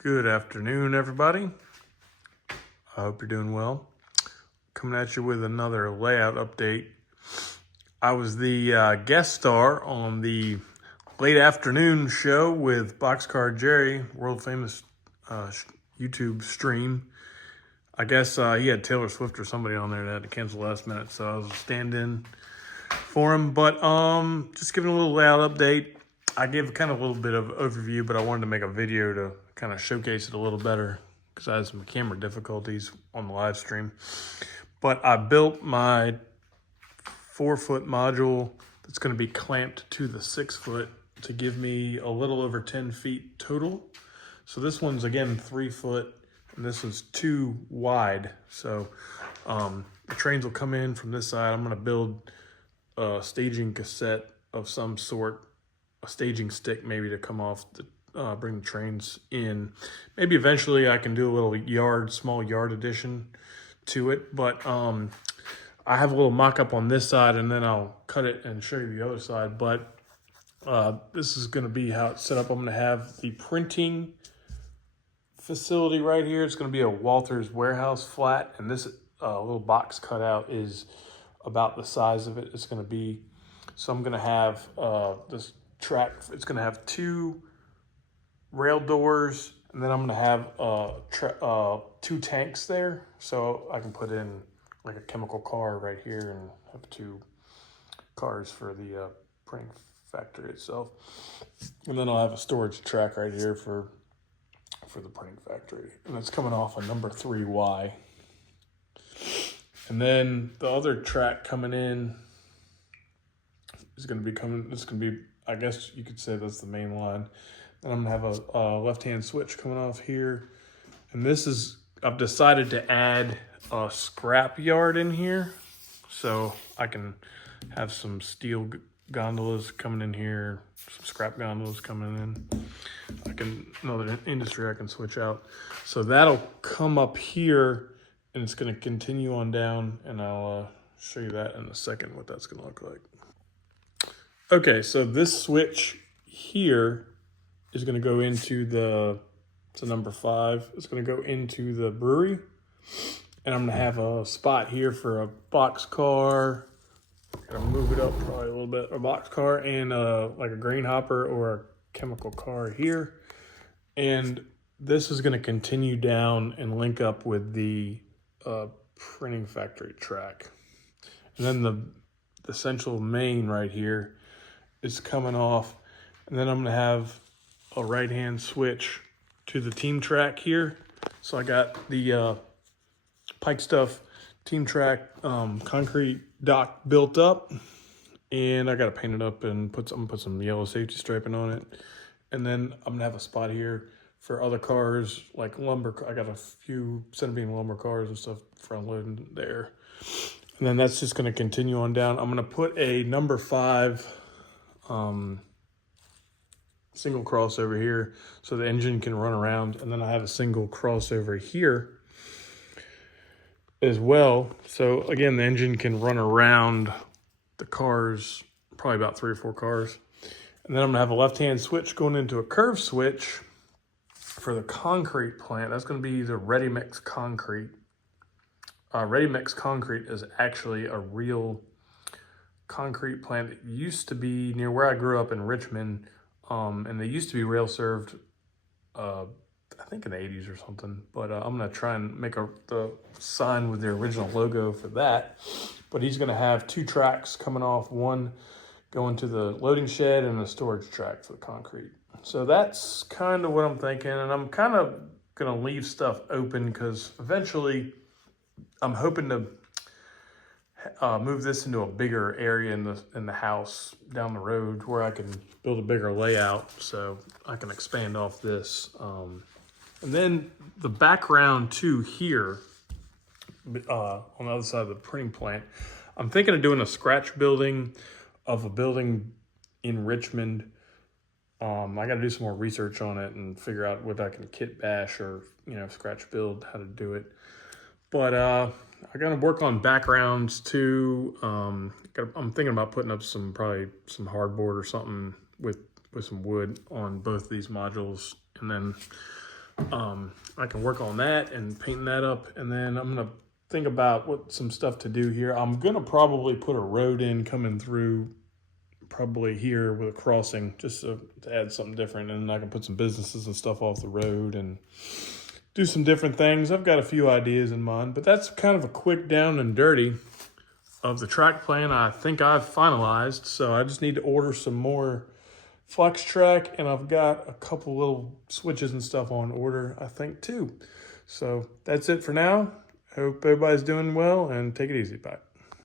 Good afternoon, everybody. I hope you're doing well. Coming at you with another layout update. I was the guest star on the late afternoon show with Boxcar Jerry, world famous YouTube stream. I guess he had Taylor Swift or somebody on there that had to cancel last minute, so I was a stand-in for him. But just giving a little layout update. I gave kind of a little bit of overview, but I wanted to make a video to kind of showcase it a little better because I had some camera difficulties on the live stream. But I built my 4-foot module that's going to be clamped to the 6-foot to give me a little over 10 feet total. So this one's again 3 foot and this is 2 wide. So the trains will come in from this side. I'm going to build a staging cassette of some sort, a staging stick maybe to come off the bring the trains in. Maybe eventually I can do a little small yard addition to it, but I have a little mock-up on this side and then I'll cut it and show you the other side. But this is going to be how it's set up. I'm going to have the printing facility right here. It's going to be a Walters warehouse flat, and this little box cutout is about the size of it. It's going to be, so I'm going to have this track. It's going to have 2 rail doors, and then I'm going to have 2 tanks there, so I can put in like a chemical car right here and have 2 cars for the printing factory itself. And then I'll have a storage track right here for the printing factory, and it's coming off a number 3Y. And then the other track coming in is going to be I guess you could say that's the main line. And I'm going to have a left-hand switch coming off here. And I've decided to add a scrap yard in here. So I can have some steel gondolas coming in here, some scrap gondolas coming in. Another industry I can switch out. So that'll come up here and it's going to continue on down, and I'll show you that in a second, what that's going to look like. Okay, so this switch here is going to go into it's a number 5. It's going to go into the brewery, and I'm going to have a spot here for a box car. Gotta move it up probably a little bit. A box car and like a grain hopper or a chemical car here. And this is going to continue down and link up with the printing factory track. And then the central main right here is coming off, and then I'm going to have a right-hand switch to the team track here. So I got the Pike Stuff team track concrete dock built up, and I got to paint it up and put some yellow safety striping on it. And then I'm going to have a spot here for other cars like lumber. I got a few center beam lumber cars and stuff for unloading there. And then that's just going to continue on down. I'm going to put a number 5 single crossover here so the engine can run around. And then I have a single crossover here as well. So again, the engine can run around the cars, probably about 3 or 4 cars. And then I'm gonna have a left-hand switch going into a curve switch for the concrete plant. That's gonna be the Ready Mix Concrete. Ready Mix Concrete is actually a real concrete plant. It used to be near where I grew up in Richmond, and they used to be rail served, I think in the 80s or something. But I'm gonna try and make the sign with the original logo for that. But he's gonna have 2 tracks coming off, one going to the loading shed and a storage track for the concrete. So that's kind of what I'm thinking, and I'm kind of gonna leave stuff open because eventually I'm hoping to move this into a bigger area in the house down the road where I can build a bigger layout so I can expand off this. And then the background too here on the other side of the printing plant, I'm thinking of doing a scratch building of a building in Richmond. I got to do some more research on it and figure out what I can kit bash or scratch build, how to do it. But I got to work on backgrounds too. I'm thinking about putting up probably some hardboard or something with some wood on both these modules, and then I can work on that and painting that up. And then I'm going to think about some stuff to do here. I'm going to probably put a road in coming through probably here with a crossing just to add something different. And I can put some businesses and stuff off the road and do some different things. I've got a few ideas in mind, but that's kind of a quick down and dirty of the track plan. I think I've finalized, so I just need to order some more flex track, and I've got a couple little switches and stuff on order, I think, too. So that's it for now. Hope everybody's doing well, and take it easy. Bye.